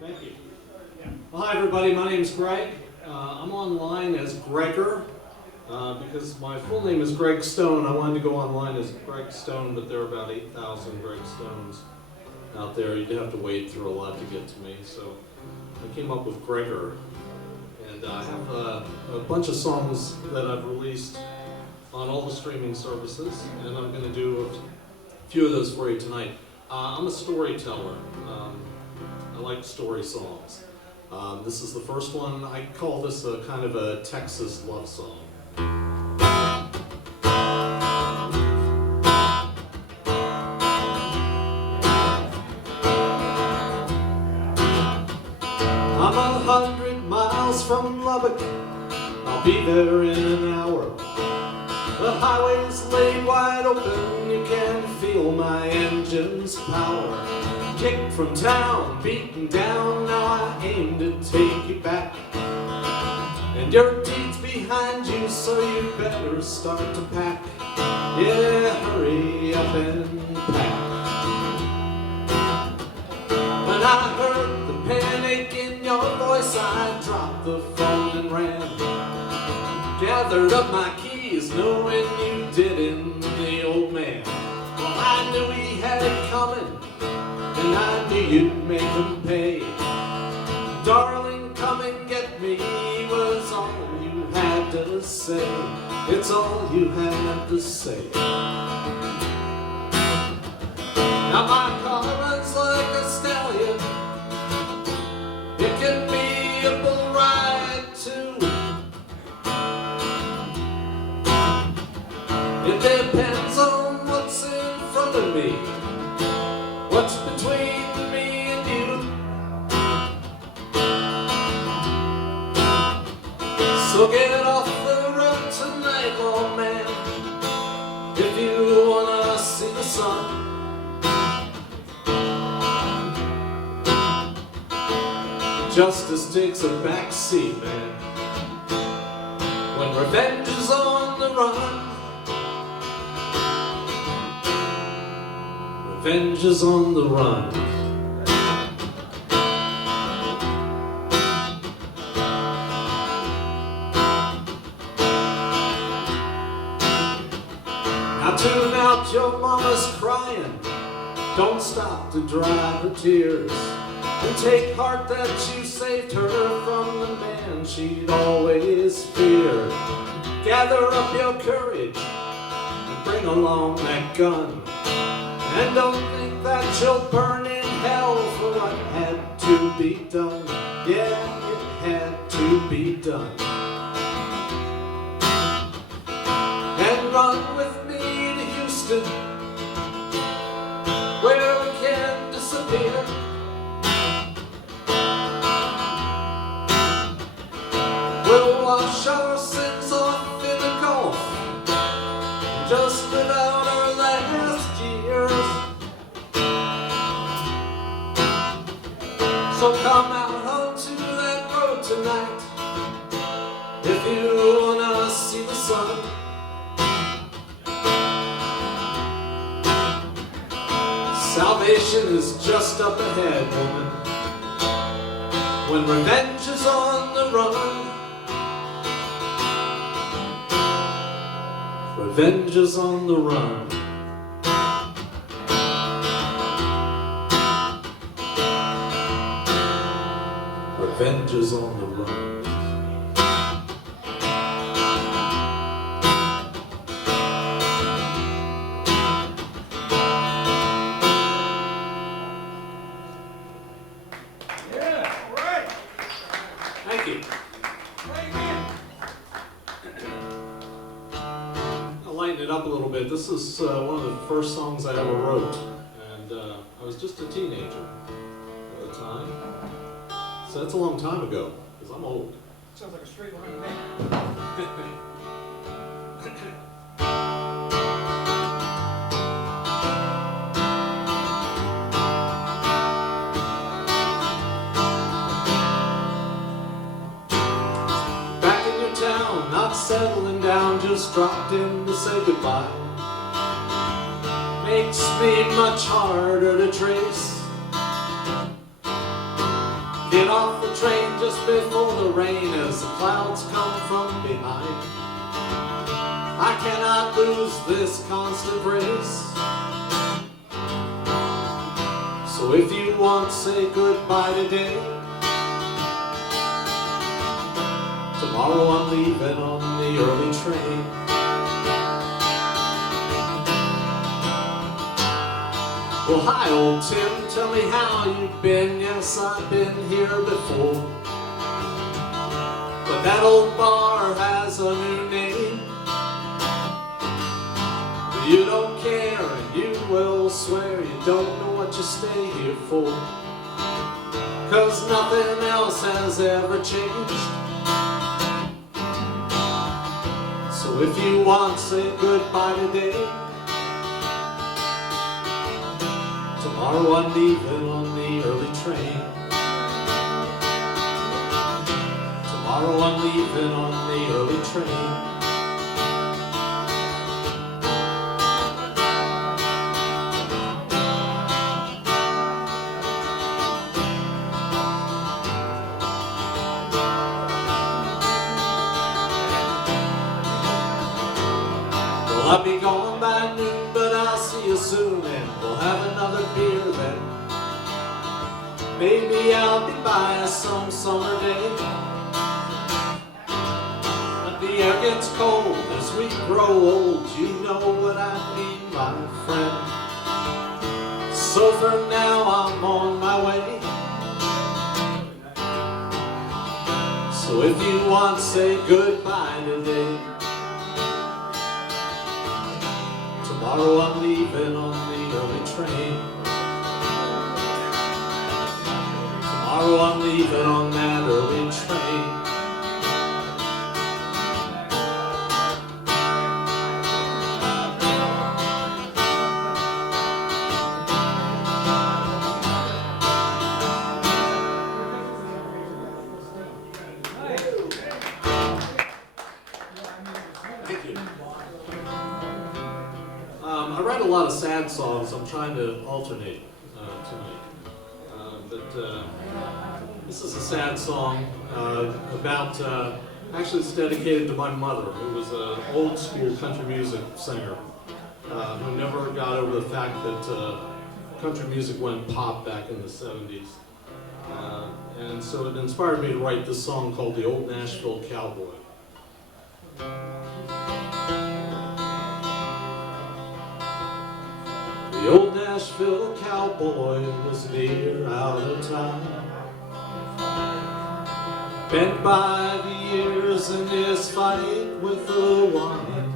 Thank you. Well, hi everybody, my name is Gregg. I'm online as Gregger because my full name is Gregg Stone. I wanted to go online as Gregg Stone, but there are about 8,000 Gregg Stones out there. You'd have to wade through a lot to get to me, so I came up with Gregger. And I have a bunch of songs that I've released on all the streaming services, and I'm going to do a few of those for you tonight. I'm a storyteller. I like story songs. This is the first one. I call this a kind of a Texas love song. I'm 100 miles from Lubbock. I'll be there in an hour. The highway's laid wide open. You can feel my engine's power. Kicked from town, beaten down, now I aim to take you back. And your deed's behind you, so you better start to pack. Yeah, hurry up and pack. When I heard the panic in your voice, I dropped the phone and ran. Gathered up my keys, knowing you didn't, the old man. Well, I knew he had it coming, and I knew you'd make him pay. Darling, come and get me was all you had to say. It's all you had to say. Now my car runs like a stallion. It can be a bull ride too. It depends on what's in front of me, what's between me and you. So get off the road tonight, old man, if you wanna see the sun. Justice takes a back seat, man, when revenge is on the run. Revenge is on the run. Now tune out, your mama's crying. Don't stop to dry her tears. And take heart that you saved her from the man she'd always feared. Gather up your courage and bring along that gun. And don't think that you'll burn in hell for what had to be done. Yeah, it had to be done. And run with me to Houston, where we can disappear. We'll wash our sins off in the Gulf, just live out our last years. So come out onto that road tonight, if you wanna see the sun. Salvation is just up ahead, woman, when revenge is on the run. Revenge is on the run. Revenge is on the run. Yeah, all right. Thank you. Right again. I'll lighten it up a little bit. This is one of the first songs I ever wrote, and I was just a teenager at the time. So that's a long time ago, because I'm old. Sounds like a straight line to me. Back in your town, not settling down, just dropped in to say goodbye. Makes me much harder to trace. Get off the train just before the rain as the clouds come from behind. I cannot lose this constant race. So if you want, say goodbye today. Tomorrow I'm leaving on the early train. Well, hi, old Tim, tell me how you've been. Yes, I've been here before, but that old bar has a new name. You don't care and you will swear you don't know what you stay here for, 'cause nothing else has ever changed. So if you want, say goodbye today. Tomorrow I'm leaving on the early train. Tomorrow I'm leaving on the early train. Well, I'll be gone by noon, but I'll see you soon, and we'll have another beer then. Maybe I'll be by some summer day. But the air gets cold as we grow old, you know what I mean, my friend. So for now I'm on my way. So if you want, say goodbye today. Tomorrow I'm leaving on the early train. Tomorrow I'm leaving on that early train. Thank you. I write a lot of sad songs. I'm trying to alternate tonight. This is a sad song about, actually it's dedicated to my mother, who was an old school country music singer, who never got over the fact that country music went pop back in the 70s. And so it inspired me to write this song called The Old Nashville Cowboy. The old Nashville cowboy was near out of time, bent by the years in his fight with the wine.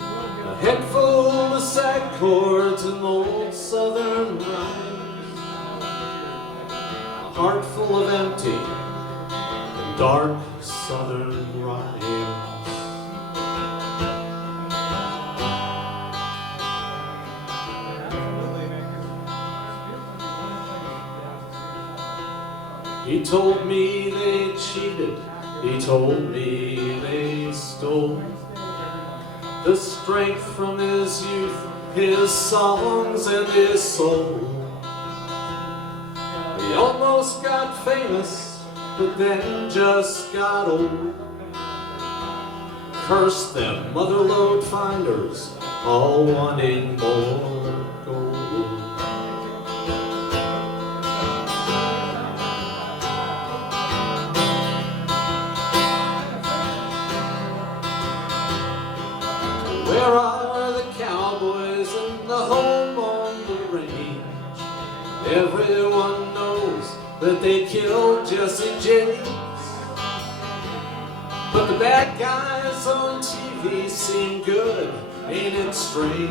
A head full of sad chords and old southern rhymes, a heart full of empty and dark southern rhymes. He told me they cheated, he told me they stole the strength from his youth, his songs and his soul. He almost got famous, but then just got old. Curse them motherlode finders, all wanting more gold. Where are the cowboys and the home on the range? Everyone knows that they killed Jesse James, but the bad guys on TV seem good, ain't it strange?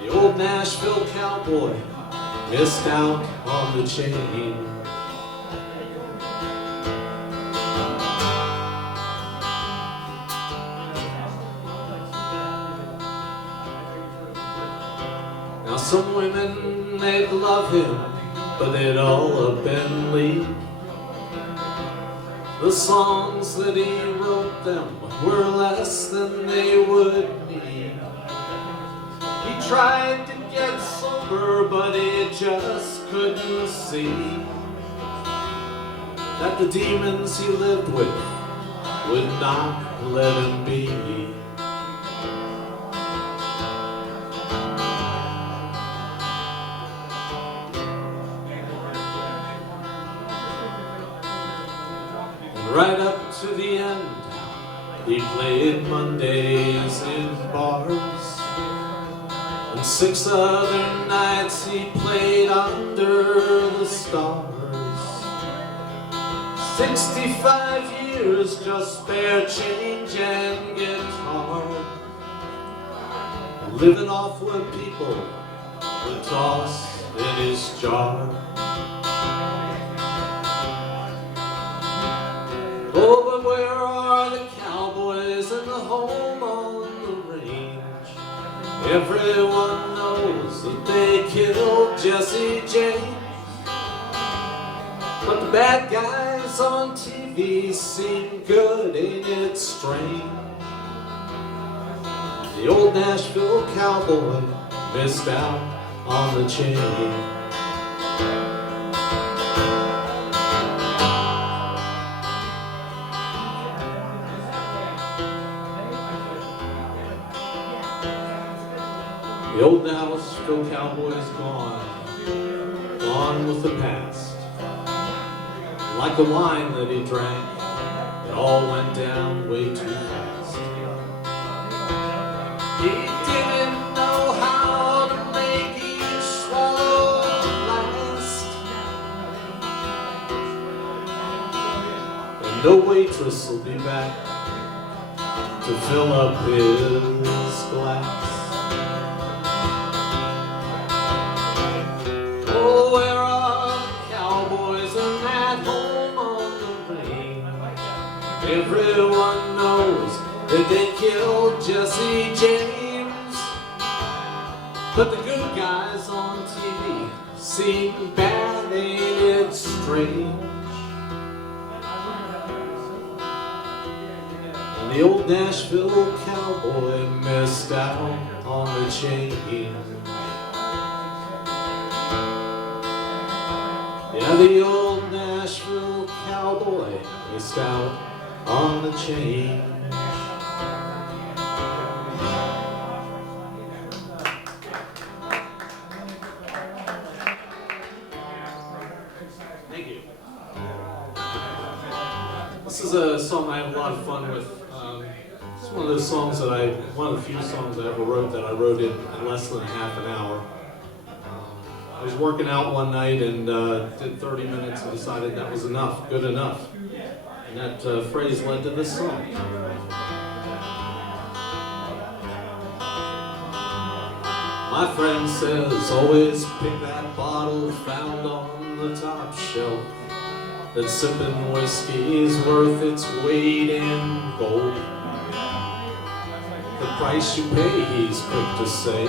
The old Nashville cowboy missed out on the chain. Now some women, they'd love him, but they'd all have been leave. The songs that he wrote them were less than they would need. He tried to get so trapper, but he just couldn't see that the demons he lived with would not let him be. And right up to the end, he played Mondays in bars, and 6 other nights he played under the stars. 65 years, just spare change and guitar, living off what people would toss in his jar. Oh, but where are the cowboys and the home on the range? Everyone knows that they killed Jesse James, but the bad guys on TV seem good, ain't it strange? The old Nashville cowboy missed out on the chain. The old Nashville cowboy's gone, gone with the past. Like the wine that he drank, it all went down way too fast. He didn't know how to make each swallow last, and no waitress will be back to fill up his glass. Oh, where are the cowboys and that home on the range? Everyone knows that they killed Jesse James, but the good guys on TV seem bad, ain't it strange? And the old Nashville cowboy missed out on the chain. Yeah, the old Nashville cowboy missed out on the chain. Thank you. This is a song I have a lot of fun with. It's one of those songs that one of the few songs I ever wrote that I wrote in less than a half an hour. I was working out one night and did 30 minutes and decided that was enough, good enough. And that phrase led to this song. My friend says, always pick that bottle found on the top shelf. That sipping whiskey's worth its weight in gold. The price you pay, he's quick to say,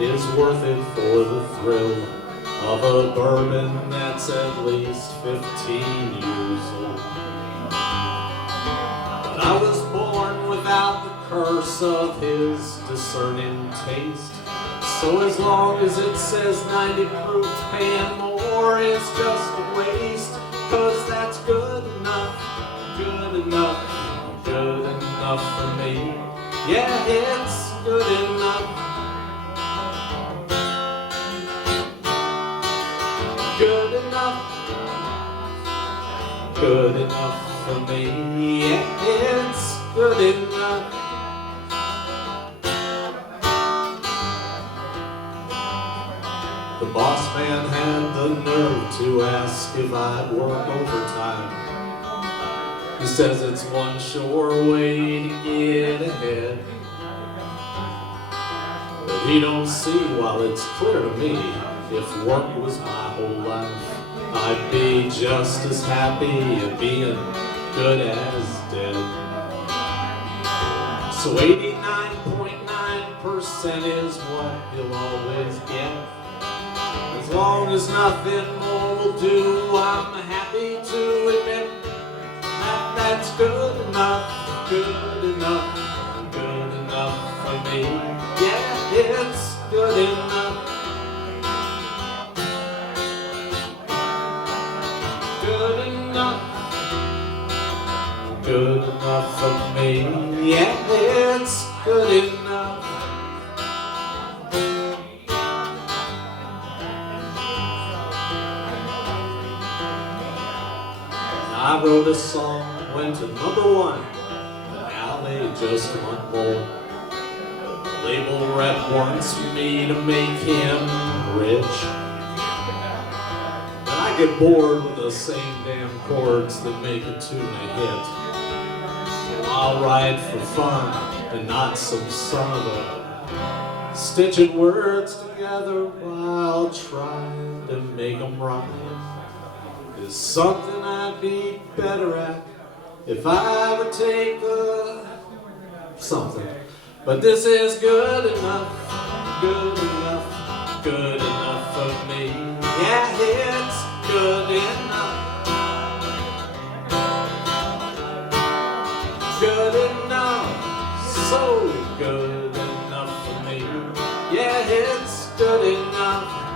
is worth it for the thrill of a bourbon that's at least 15 years old. But I was born without the curse of his discerning taste, so as long as it says 90 proof, paying more is just a waste. 'Cause that's good enough, good enough, good enough for me. Yeah, it's good enough. Good enough, good enough for me. Yeah, it's good enough. The boss man had the nerve to ask if I'd work overtime. He says it's one sure way to get ahead, but he don't see, while it's clear to me, if work was my whole life, I'd be just as happy at being good as dead. So 89.9% is what you'll always get. As long as nothing more will do, I'm happy to admit that that's good enough, good enough, good enough for me. Yeah, it's good enough. good enough. Good enough for me. Yeah, it's good enough. I wrote a song, went to #1. Now they just want more. Label rep wants me to make him rich. But I get bored with the same damn chords that make a tune a hit. So I'll write for fun and not some son of a stitching words together while trying to make them rhyme. Is something I'd be better at if I would take something. But this is good enough, good enough, good enough for me. Yeah, it's good enough. Good enough, so good enough for me. Yeah, it's good enough.